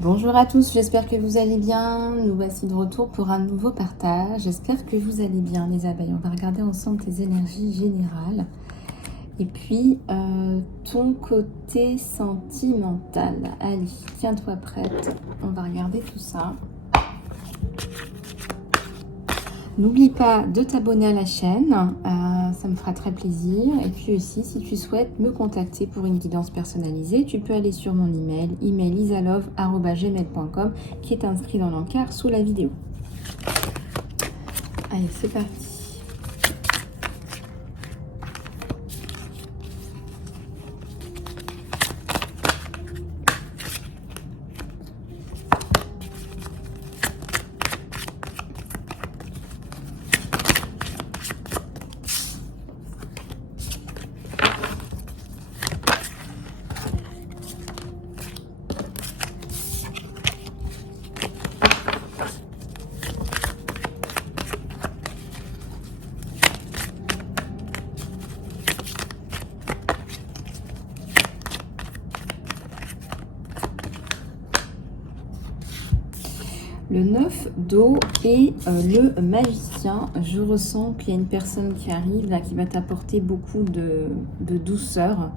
Bonjour à tous, j'espère que vous allez bien. Nous voici de retour pour un nouveau partage. J'espère que vous allez bien les abeilles. On va regarder ensemble tes énergies générales. Et puis, ton côté sentimental. Allez, tiens-toi prête. On va regarder tout ça. N'oublie pas de t'abonner à la chaîne, ça me fera très plaisir. Et puis aussi, si tu souhaites me contacter pour une guidance personnalisée, tu peux aller sur mon email isalove@gmail.com qui est inscrit dans l'encart sous la vidéo. Allez, c'est parti. Le 9 d'eau et le magicien. Je ressens qu'il y a une personne qui arrive là, qui va t'apporter beaucoup de douceur,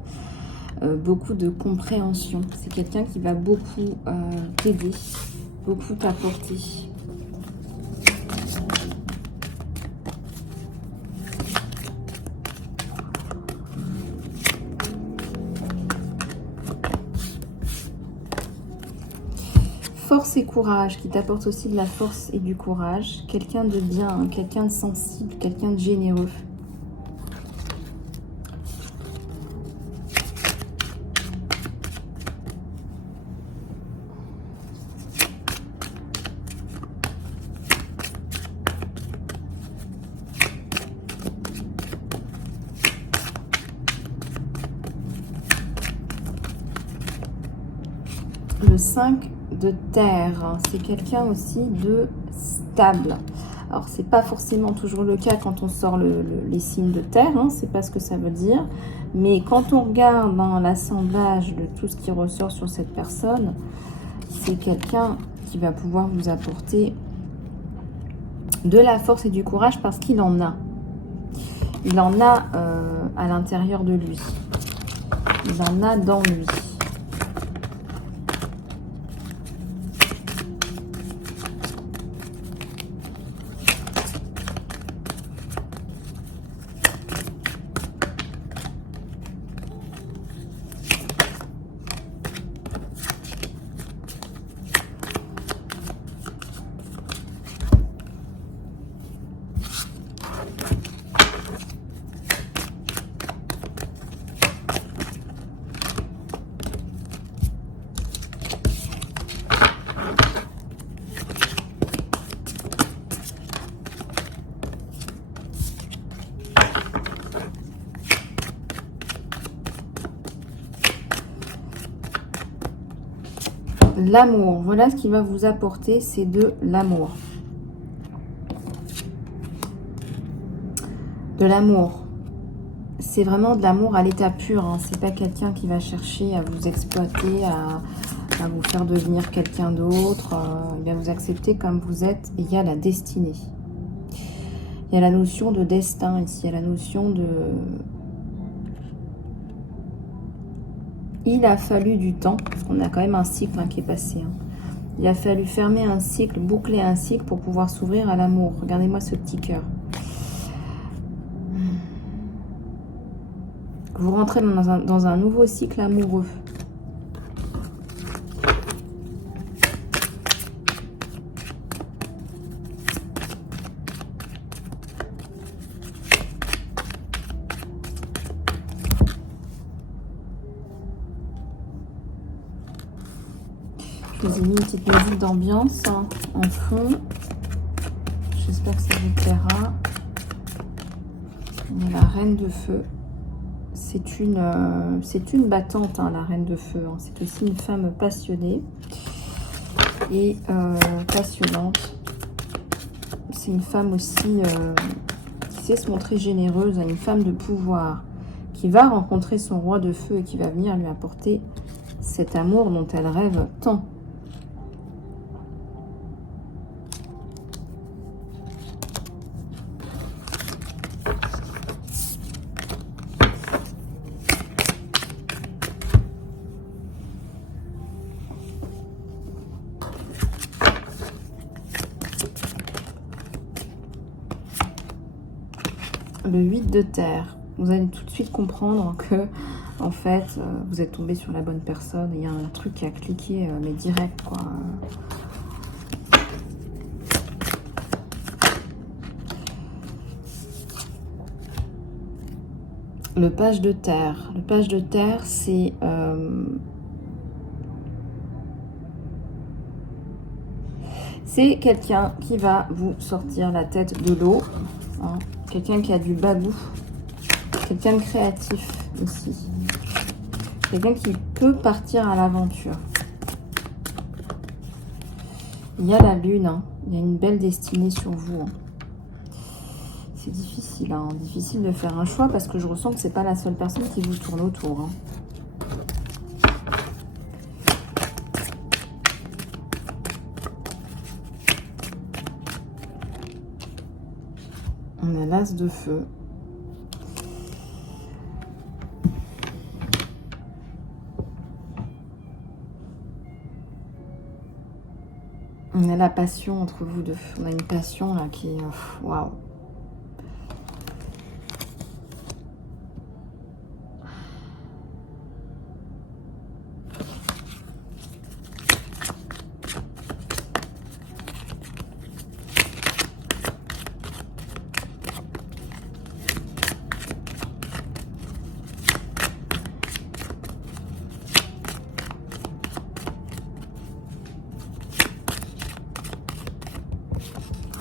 beaucoup de compréhension. C'est quelqu'un qui va beaucoup t'aider, beaucoup t'apporter. Force et courage, qui t'apporte aussi de la force et du courage. Quelqu'un de bien, quelqu'un de sensible, quelqu'un de généreux. Le 5 de terre, c'est quelqu'un aussi de stable. Alors, c'est pas forcément toujours le cas quand on sort les signes de terre, hein, c'est pas ce que ça veut dire. Mais quand on regarde dans l'assemblage de tout ce qui ressort sur cette personne, c'est quelqu'un qui va pouvoir vous apporter de la force et du courage parce qu'il en a. Il en a à l'intérieur de lui. Il en a dans lui. L'amour, voilà ce qu'il va vous apporter, c'est de l'amour. De l'amour. C'est vraiment de l'amour à l'état pur. Hein. C'est pas quelqu'un qui va chercher à vous exploiter, à vous faire devenir quelqu'un d'autre. Il va vous accepter comme vous êtes. Et il y a la destinée. Il y a la notion de destin ici. Il y a la notion de... Il a fallu du temps, parce qu'on a quand même un cycle qui est passé. Hein. Il a fallu fermer un cycle, boucler un cycle pour pouvoir s'ouvrir à l'amour. Regardez-moi ce petit cœur. Vous rentrez dans un nouveau cycle amoureux. Je vous ai mis une petite musique d'ambiance en fond. J'espère que ça vous plaira. On a la reine de feu. C'est une battante, hein, la reine de feu. Hein. C'est aussi une femme passionnée et passionnante. C'est une femme aussi qui sait se montrer généreuse, une femme de pouvoir, qui va rencontrer son roi de feu et qui va venir lui apporter cet amour dont elle rêve tant. Le 8 de terre. Vous allez tout de suite comprendre que, en fait, vous êtes tombé sur la bonne personne. Il y a un truc qui a cliqué, mais direct, quoi. Le page de terre. Le page de terre, c'est... c'est quelqu'un qui va vous sortir la tête de l'eau. Hein. Quelqu'un qui a du bagou. Quelqu'un de créatif aussi. Quelqu'un qui peut partir à l'aventure. Il y a la lune. Hein. Il y a une belle destinée sur vous. Hein. C'est difficile. Hein. Difficile de faire un choix parce que je ressens que c'est pas la seule personne qui vous tourne autour. Hein. On a l'as de feu. On a la passion entre vous deux. On a une passion là qui est... Waouh.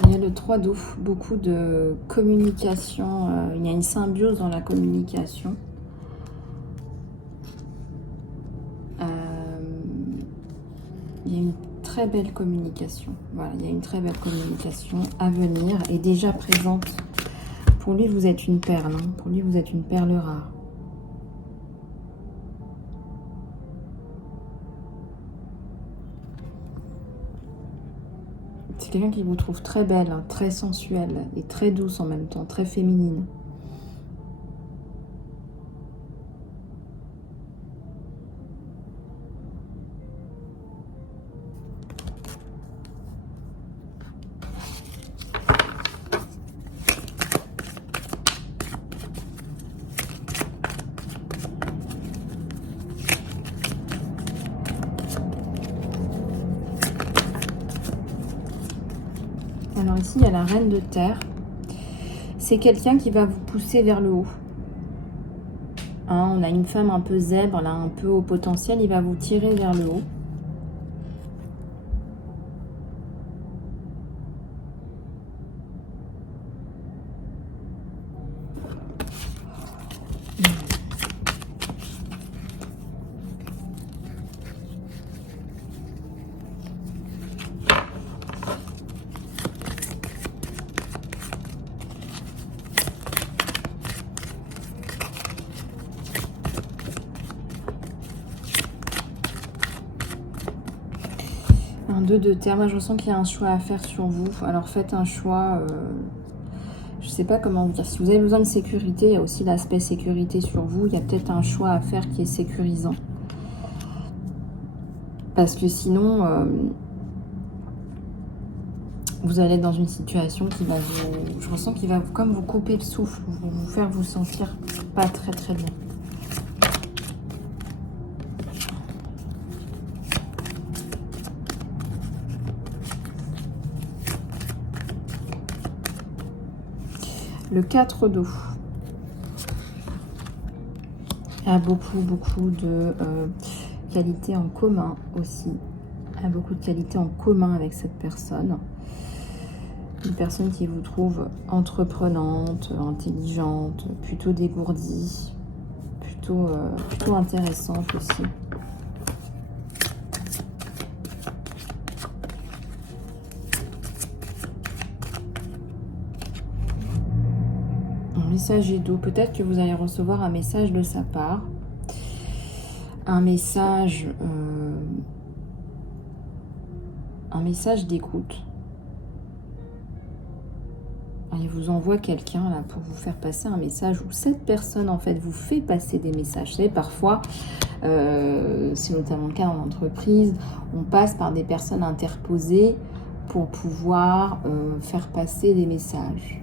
Il y a le 3 d'eau, beaucoup de communication, il y a une symbiose dans la communication. Il y a une très belle communication, voilà, il y a une très belle communication à venir et déjà présente. Pour lui, vous êtes une perle, hein. Pour lui, vous êtes une perle rare. C'est quelqu'un qui vous trouve très belle, hein, très sensuelle et très douce en même temps, très féminine. Alors ici, il y a la reine de terre. C'est quelqu'un qui va vous pousser vers le haut. Hein, on a une femme un peu zèbre, là, un peu au potentiel. Il va vous tirer vers le haut. Un 2 de terre. Moi, je ressens qu'il y a un choix à faire sur vous. Alors, faites un choix. Je ne sais pas comment vous dire. Si vous avez besoin de sécurité, il y a aussi l'aspect sécurité sur vous. Il y a peut-être un choix à faire qui est sécurisant. Parce que sinon, vous allez être dans une situation qui va vous... Je ressens qu'il va comme vous couper le souffle. Vous faire vous sentir pas très très bien. Le 4 d'eau. Il y a beaucoup de qualités en commun aussi. Il y a beaucoup de qualités en commun avec cette personne. Une personne qui vous trouve entreprenante, intelligente, plutôt dégourdie, plutôt intéressante aussi. Message d'eau, peut-être que vous allez recevoir un message de sa part, un message d'écoute. Il vous envoie quelqu'un là pour vous faire passer un message, ou cette personne en fait vous fait passer des messages. Vous savez, parfois, c'est notamment le cas en entreprise, on passe par des personnes interposées pour pouvoir faire passer des messages.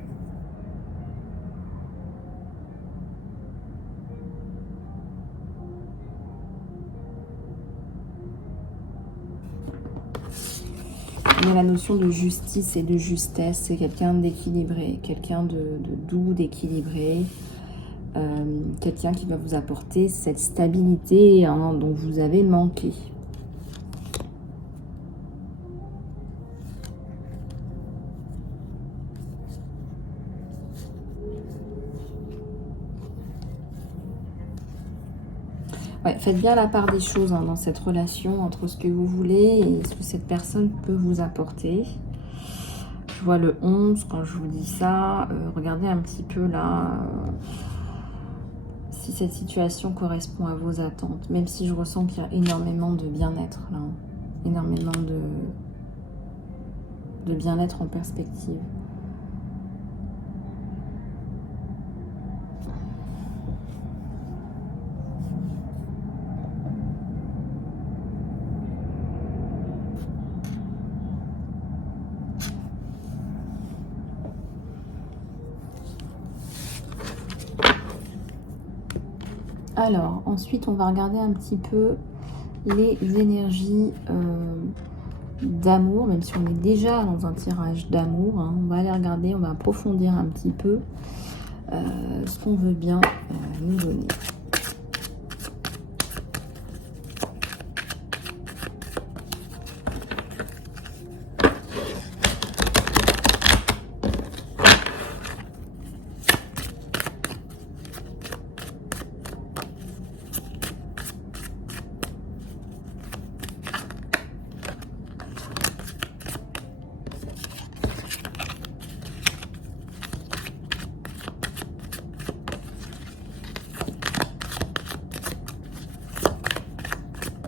Il y a la notion de justice et de justesse. C'est quelqu'un d'équilibré, quelqu'un de doux, d'équilibré. Quelqu'un qui va vous apporter cette stabilité hein, dont vous avez manqué. Ouais, faites bien la part des choses hein, dans cette relation entre ce que vous voulez et ce que cette personne peut vous apporter. Je vois le 11 quand je vous dis ça. Regardez un petit peu là si cette situation correspond à vos attentes. Même si je ressens qu'il y a énormément de bien-être là. Énormément de bien-être en perspective. Alors, ensuite, on va regarder un petit peu les énergies d'amour, même si on est déjà dans un tirage d'amour. Hein, on va aller regarder, on va approfondir un petit peu ce qu'on veut bien nous donner.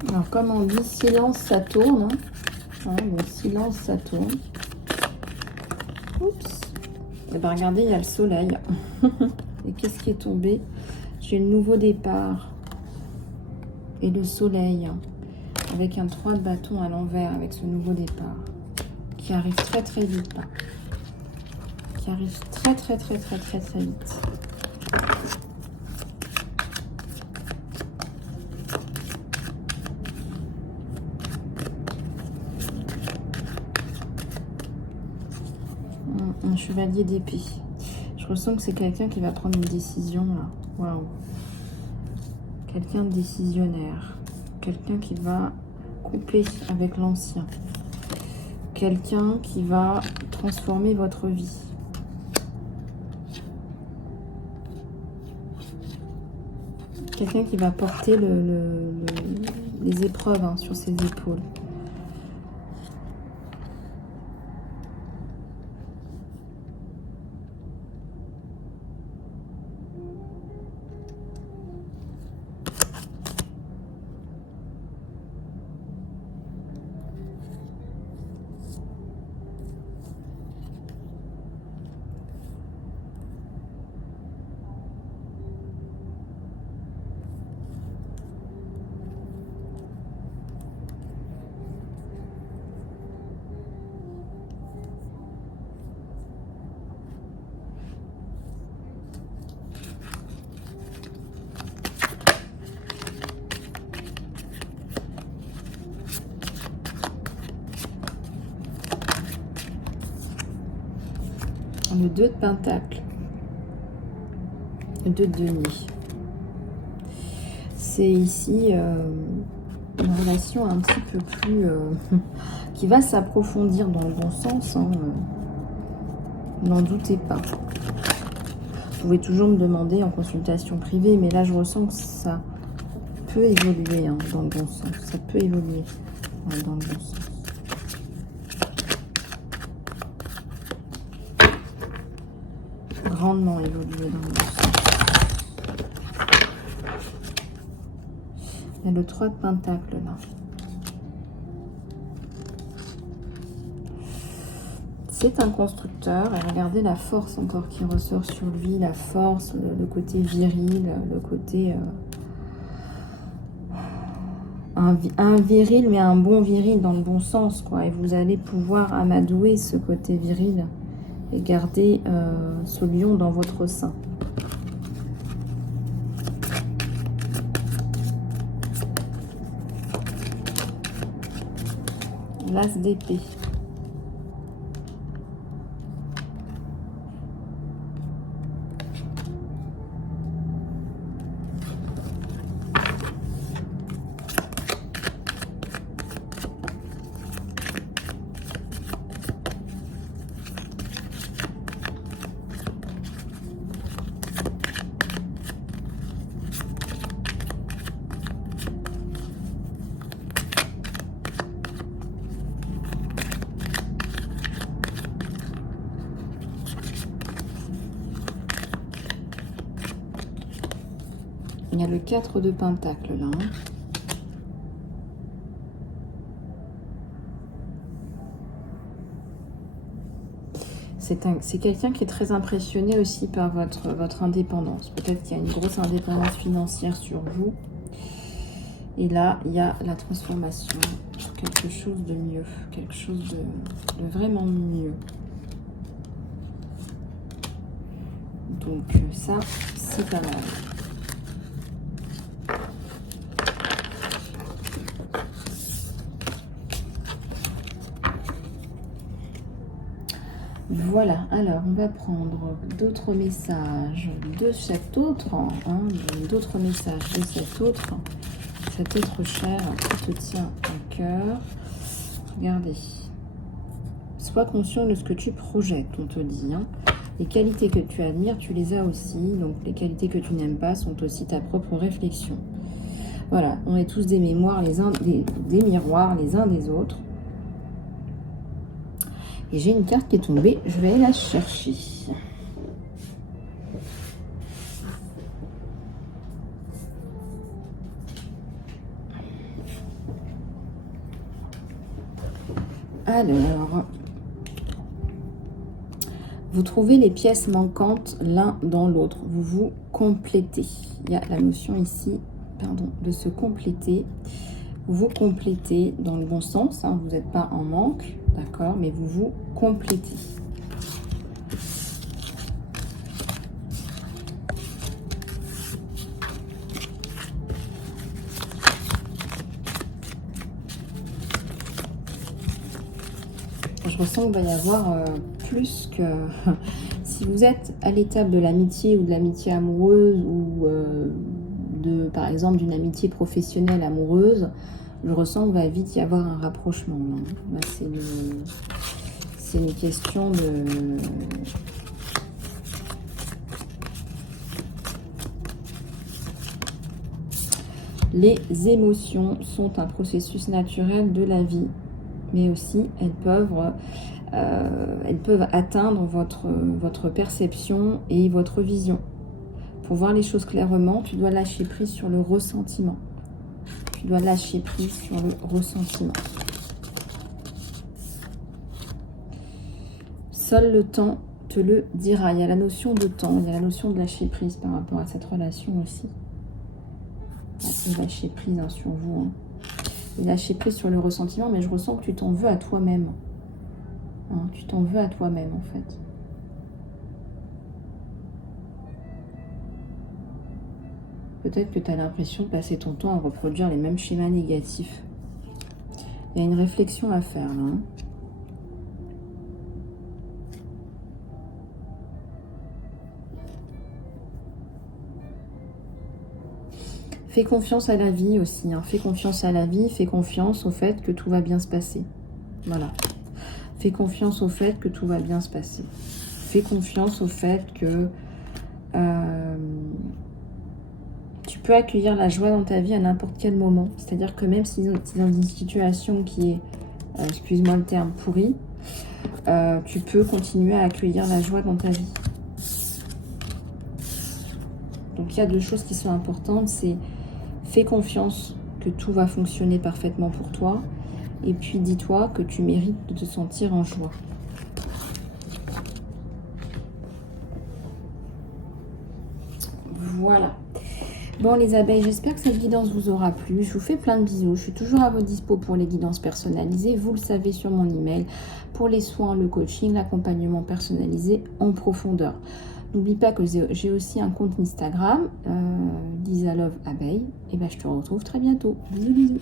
Alors, comme on dit, silence, ça tourne. Hein, donc, silence, ça tourne. Oups. Et bien, regardez, il y a le soleil. Et qu'est-ce qui est tombé? J'ai le nouveau départ. Et le soleil. Avec un 3 de bâton à l'envers, avec ce nouveau départ. Qui arrive très, très vite. Là. Qui arrive très, très, très, très, très, très vite. Un chevalier d'épée. Je ressens que c'est quelqu'un qui va prendre une décision là. Waouh. Quelqu'un de décisionnaire. Quelqu'un qui va couper avec l'ancien. Quelqu'un qui va transformer votre vie. Quelqu'un qui va porter les épreuves hein, sur ses épaules. Le 2 de Pentacle. Le 2 de denier. C'est ici une relation un petit peu plus... qui va s'approfondir dans le bon sens. Hein, n'en doutez pas. Vous pouvez toujours me demander en consultation privée, mais là je ressens que ça peut évoluer hein, dans le bon sens. Ça peut évoluer dans le bon sens. Grandement évoluer dans le bon sens. Il y a le 3 de Pentacle là. C'est un constructeur et regardez la force encore qui ressort sur lui, la force, le côté viril, le côté... un viril, mais un bon viril dans le bon sens, quoi. Et vous allez pouvoir amadouer ce côté viril et garder ce lion dans votre sein. L'as d'épée. Il y a le 4 de Pentacle là. Hein. C'est quelqu'un qui est très impressionné aussi par votre indépendance. Peut-être qu'il y a une grosse indépendance financière sur vous. Et là, il y a la transformation sur quelque chose de mieux. Quelque chose de vraiment mieux. Donc ça, c'est pas mal. Voilà, alors on va prendre d'autres messages de cet autre, hein, d'autres messages de cet autre cher qui te tient à cœur. Regardez, sois conscient de ce que tu projettes, on te dit. Hein. Les qualités que tu admires, tu les as aussi, donc les qualités que tu n'aimes pas sont aussi ta propre réflexion. Voilà, on est tous des mémoires, des miroirs les uns des autres. Et j'ai une carte qui est tombée, je vais aller la chercher. Alors, vous trouvez les pièces manquantes l'un dans l'autre. Vous vous complétez. Il y a la notion ici, pardon, de se compléter. Vous vous complétez dans le bon sens. Hein, vous n'êtes pas en manque, d'accord, mais vous vous complétez. Je ressens qu'il va y avoir plus que... Si vous êtes à l'étape de l'amitié ou de l'amitié amoureuse ou par exemple, d'une amitié professionnelle amoureuse, je ressens qu'il va vite y avoir un rapprochement. C'est une question de... Les émotions sont un processus naturel de la vie, mais aussi elles peuvent atteindre votre perception et votre vision. Pour voir les choses clairement, tu dois lâcher prise sur le ressentiment. Tu dois lâcher prise sur le ressentiment. Seul le temps te le dira. Il y a la notion de temps, il y a la notion de lâcher prise par rapport à cette relation aussi. Lâcher prise sur vous. Hein. Et lâcher prise sur le ressentiment, mais je ressens que tu t'en veux à toi-même. Hein, tu t'en veux à toi-même en fait. Peut-être que tu as l'impression de passer ton temps à reproduire les mêmes schémas négatifs. Il y a une réflexion à faire là. Hein. Fais confiance à la vie aussi. Hein. Fais confiance à la vie. Fais confiance au fait que tout va bien se passer. Voilà. Fais confiance au fait que tout va bien se passer. Fais confiance au fait que... tu peux accueillir la joie dans ta vie à n'importe quel moment. C'est-à-dire que même si tu es dans une situation qui est, excuse-moi le terme, pourrie, tu peux continuer à accueillir la joie dans ta vie. Donc il y a deux choses qui sont importantes, c'est fais confiance que tout va fonctionner parfaitement pour toi. Et puis dis-toi que tu mérites de te sentir en joie. Voilà. Bon les abeilles, j'espère que cette guidance vous aura plu. Je vous fais plein de bisous. Je suis toujours à votre dispo pour les guidances personnalisées. Vous le savez sur mon email. Pour les soins, le coaching, l'accompagnement personnalisé en profondeur. N'oublie pas que j'ai aussi un compte Instagram, Lisa Love Abeille. Et ben je te retrouve très bientôt. Bisous bisous.